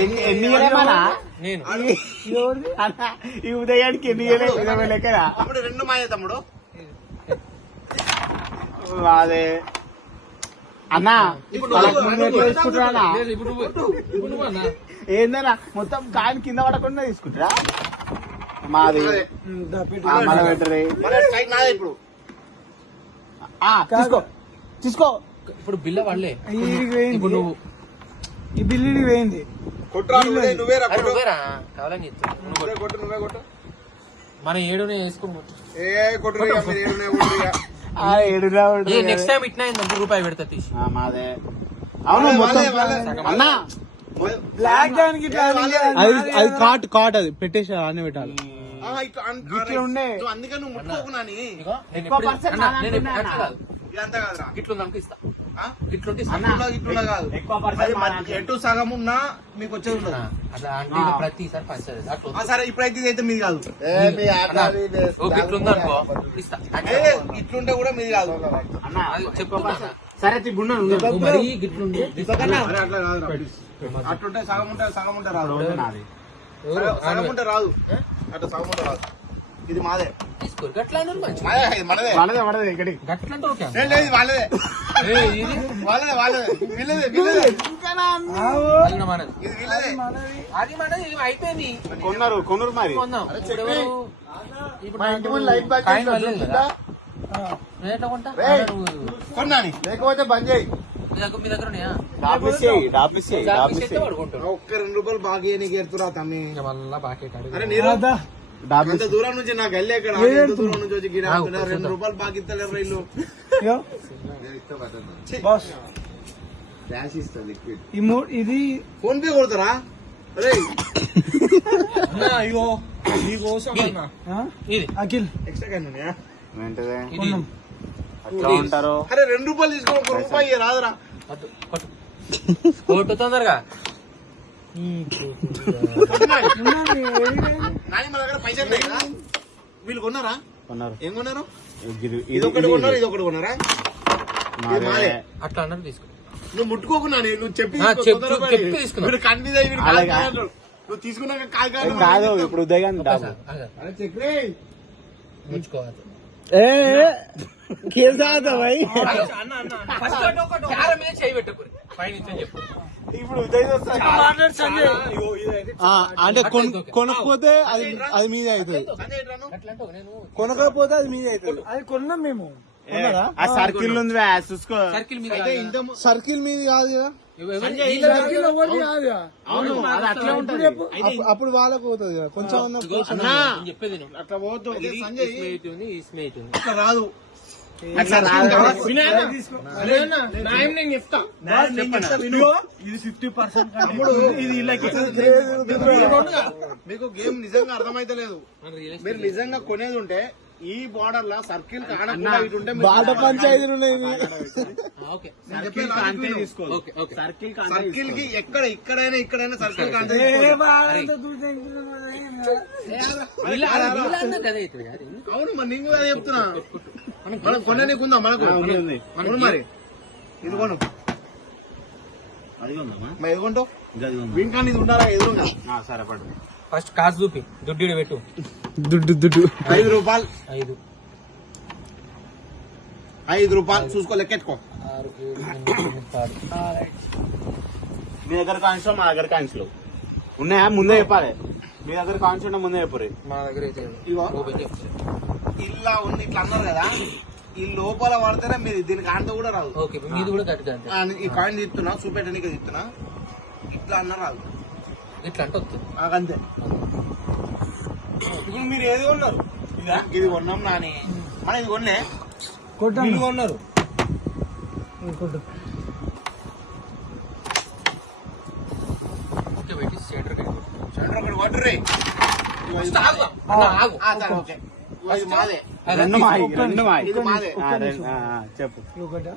ఎన్ని నేను ఈ ఉదయానికి ఎన్ని లెక్కరా తమ్ముడు 2 మాయ తమ్ముడు అదే అన్నా తీసుకుంటారా ఏందన్నా మొత్తం కాయని కింద పడకుండా తీసుకుంటారా మాది మళ్ళీ పెట్టరే ఇప్పుడు తీసుకో తీసుకో ఇప్పుడు బిల్ల పడలే ఇప్పుడు నువ్వు ఈ బిల్లు వేయింది నువ్వేరా కావాలని చెప్తా మన 7 వేసుకో నెక్స్ట్ టైం ఇట్లా రూపాయి పెడతా తీసి మాదే అవును అన్నా బ్లాక్ దానికి అది కాట్ అది పెట్టేసి అన్నీ పెట్టాలి ఉండే అందుకే నువ్వు ముట్టుకోకున్నాని గిట్లుందనుకో ఇస్తా కాదు ఎటు సగం ఉన్నా మీకు వచ్చేది ఉండదు ప్రతిసారి పని సరే ఇప్పుడైతే ఇదైతే మీది కాదు గిట్లుందనుకో ఇస్తా ఇట్లుంటే కూడా మీది కాదు చెప్పుకో సరే మరీ గిట్లుండి అట్లుంటే సగం ఉంటే రాదు సగం ఉంటే రాదు అట్లా సగం ఉంటే రాదు ఇది మాదే తీసుకోరు గట్లా మనదే మనదే ఇక్కడి గట్లంటే ఓకే లేదు వాళ్ళదే వీళ్ళదే ఇది వీళ్ళదే అది మనది అయిపోయింది కొనురు మరి కొందాం కొన్నాని లేకపోతే బంద్ చేయి మీ దగ్గర ఉన్నాయా ఒక్క 2 రూపాయలు బాగా ఎడుతురా తమ్మి మళ్ళా బాకీ అరే అంత దూరం నుంచి నాకు వెళ్ళి ఎక్కడ దూరం నుంచి వచ్చి 2 రూపాయలు బాగా ఇస్తలేరు ఇల్లు క్యాష్ ఇస్తుంది ఇది ఫోన్ పే కొడతారా అరే అయ్యో నీకోసం ఇది అఖిల్ ఎక్స్ట్రా క్యాన్ ఉన్నాయా అట్లా ఉంటారు అరే 2 రూపాయలు తీసుకో 1 రూపాయి రాదురా కొట్టు తొందరగా నాని మన దగ్గర పైసలు ఉన్నాయి కదా వీళ్ళు కొన్నారా ఏం కొన్నారు ఇది ఒకటి కొన్నారు ఇది ఒకటి కొన్నారా అట్లా అన్నారు తీసుకో నువ్వు ముట్టుకోకున్నా నువ్వు చెప్పి తీసుకున్నా కంది నువ్వు తీసుకున్నాక కాదు ఇప్పుడు ఉదయం చక్రే ముంచుకోవాలి చేయి పెట్టకు చెప్పు ఇప్పుడు ఉదయం అంటే కొనకపోతే అది మీదే అవుతుంది కొనకపోతే అది మీదే అవుతుంది అది కొన్నాం మేము సర్కిల్ ఉంది చూసుకో సర్కిల్ మీది కాదు కదా అప్పుడు వాళ్ళకు పోతుంది కదా కొంచెం చెప్పేది అట్లా పోతుంది ఇట్లా రాదు మీకు గేమ్ నిజంగా అర్థమైతే లేదు మీరు నిజంగా కొనేది ఉంటే ఈ బార్డర్ లా సర్కిల్ పంచాయతీలు ఉన్నాయి సర్కిల్ కి ఇక్కడైనా సర్కిల్ అవును మరి నేను కూడా చెప్తున్నా మనం కొననీకుందా మనకు మరి ఇది కొను ఇది కొంటావు వీంకాని ఇది ఉండాలా ఎదురుగా సరే పడు ఫస్ట్ కాసు చూపి దుడ్డు పెట్టు దుడ్డు 5 రూపాయలు 5 రూపాయలు చూసుకో లెక్కెట్టుకో 6 7 8 మీ దగ్గర కాయిన్స్ మా దగ్గర కాయిన్స్ ఉన్నాయా ముందే చెప్పాలి మీ దగ్గర కాయిన్స్ ఉన్నా ముందే చెప్పరు మా దగ్గర ఇలా ఉంది ఇట్లా అన్నారు కదా ఈ లోపల పడితేనే మీరు దీనికి అంత కూడా రాదు మీది కూడా కట్టుగా ఈ కాయిన్ తీస్తున్నా చూపెట్టడానికి తీస్తున్నా ఇట్లా అన్న రాదు ఇట్లా అంటే వస్తుంది నాకంతే ఇప్పుడు మీరు ఏది కొన్నారు ఇది కొన్నాం నాని మన ఇది కొన్నే కొన్నారు ఓకే పెట్టి సెంటర్ ఒకటి కొట్టరే ఓకే ఇది మాదే రెండు మాదే చెప్పు ఇది కూడా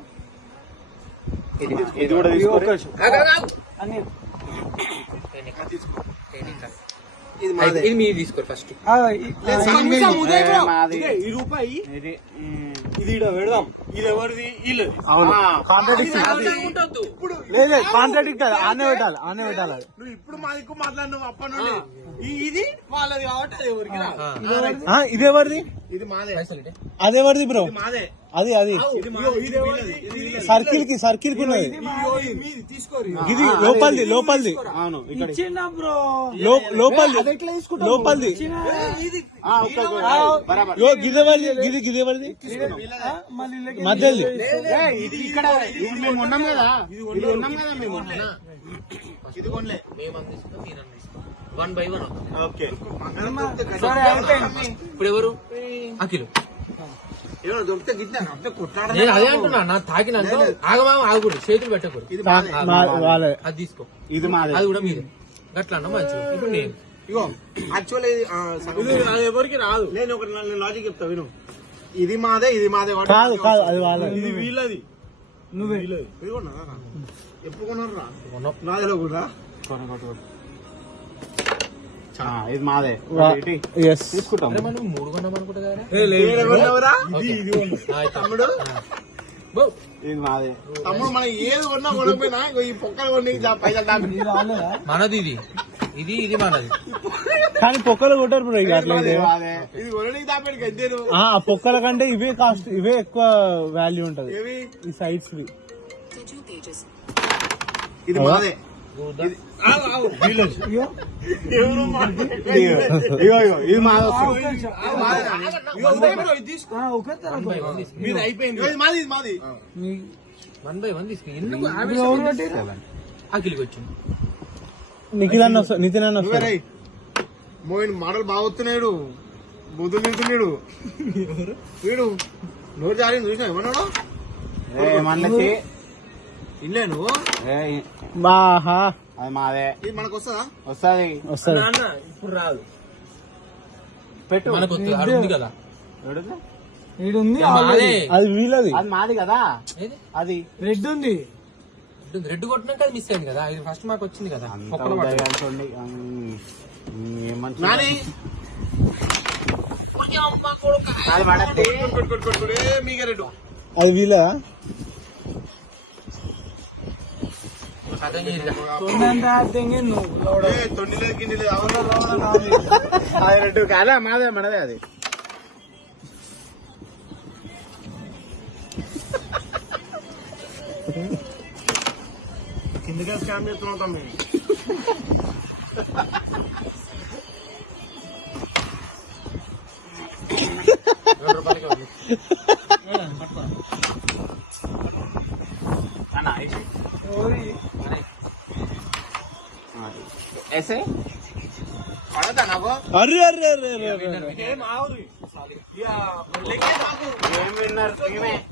ఇది మీరు తీసుకోరు ఫస్ట్ ఈ రూపాయి ఇది ఈడ పెడదాం. ఇది ఎవరిది? వీళ్ళది. అవును ఆ. కాంట్రాడిక్షన్ లేదు కాంట్రాడిక్ట్ అది ఆనే పెట్టాలి అది నువ్వు ఇప్పుడు మా దిక్కు మాట్లాడినావు అప్పటి నుండి. ఇది వాళ్ళది కాబట్టి అది ఎవరికి రాదు. ఇది ఎవరిది ఇది మాదే. అదెవరిది బ్రో ఇది మాదే. అది ఇది మాదే. ఇది ఎవరిది? ఇది వీళ్ళది. సర్కిల్ కి ఉన్నది ఇది మీది. తీసుకోరు. ఇది లోపలిది అవును ఇక్కడ లోపలిది ఆ, ఓకే, ఓకే. బరాబర్. గిదెవరిది మధ్యది ఇది ఇక్కడ ఇప్పుడు మేము ఉన్నాం కదా, ఇది ఉన్నాం కదా మేము. ఇది కొనలే. మేము అందిస్తాం, మీరు అందిస్తాం. 1 by 1 అవుతుంది. ఓకే ఇప్పుడు ఎవరు అఖిలు. ఏమో దొరికితే గిట్లా అంతే కొట్లాడ. నేను అదే అంటున్నా, నా తాకిన ఆగకూడదు, చేతులు పెట్టకూడదు. ఇది మాదే. వాళ్ళే అది తీసుకో, ఇది మాదే. అది కూడా మీదే. గట్లా అన్న మంచిగా. ఇప్పుడు నేను ఇగో యాక్చువల్లీ ఎవరికి రాదు. నేను ఒక లాజిక్ చెప్తా విను. ఇది మాదే, ఇది మాదే. కాదు అది వాళ్ళే ఇది వీళ్ళది. నువ్వే ఇది కొన్నారా? ఎప్పుడు కొన్నారు రా? నాదిలో కూడా ఆ, ఇది మాదే. ఇటీ. ఎస్ తీసుకుంటాం. అరే మనం 3 కొన్నాం అనుకుంటా కదా. కొన్నావురా? ఓకే. తమ్ముడు ఇది మాదే. తమ్ముడు మనం ఏది కొన్నా కొనకపోయినా ఇగో ఈ పొక్కలు కొన్ని పైసలు దాపి మనది ఇది మనది. కానీ పొక్కలు కొట్టారు బ్రో ఇక అట్లా ఇది మాదే. ఇది కొనడానికి దాపాడు గంటేను. ఆ పొక్కల కంటే ఇవే కాస్ట్ ఇవే ఎక్కువ వాల్యూ ఉంటది ఏవి? ఈ సైడ్స్ ఇది మాదే. ఎవరు ఇగో ఇది మాదే వస్తుంది. మీది అయిపోయింది. ఇది మాది, ఇది మాది. 1 by 1 తీసుకు. ఎందుకు అఖిలికి వచ్చింది. నితిన్ అన్న వస్తాడు నువ్వేరే. మోయిన్ మాటలు బాగా వస్తున్నాడు, బుద్ధులు తింటున్నాడు వీడు. నోరు జారింది చూసినా ఏమన్నాడు? ఏమన్నది? ఇల్లే నువ్వు. బాహా అది మాదే. ఇది మనకు వస్తుందా? వస్తుంది. ఇప్పుడు రాదు. పెట్టు. మనకు వస్తుంది, అది ఉంది కదా. ఎవరిది? ఈడుంది మాదే. అది వీళ్ళది అది మాది కదా. ఏది? అది రెడ్ ఉంది రెడ్ కొట్టినాక అది మిస్ అయింది కదా. ఇది ఫస్ట్ మాకు వచ్చింది కదా. అంతా ఒక్కడు పట్టు. ఉదయాన్నండి. ఏమంటారు? నాని అది పడద్ది. మీకే రెడ్డు. అది వీళ్ళ కథం చేయరా. తొండి లేదు గిన్నె లేదు. అవును అది రెడ్డు కాదా? మాదే, మనదే అది. కిందకే స్కామ్ చేస్తున్నాం తమ్మి. 2 రూపాయలకి ఉంది. ऐसे పడదా నాకు? అర్రే అర్రే అర్రే అర్రే ఏం ఆవురు. ఏం విన్నారు?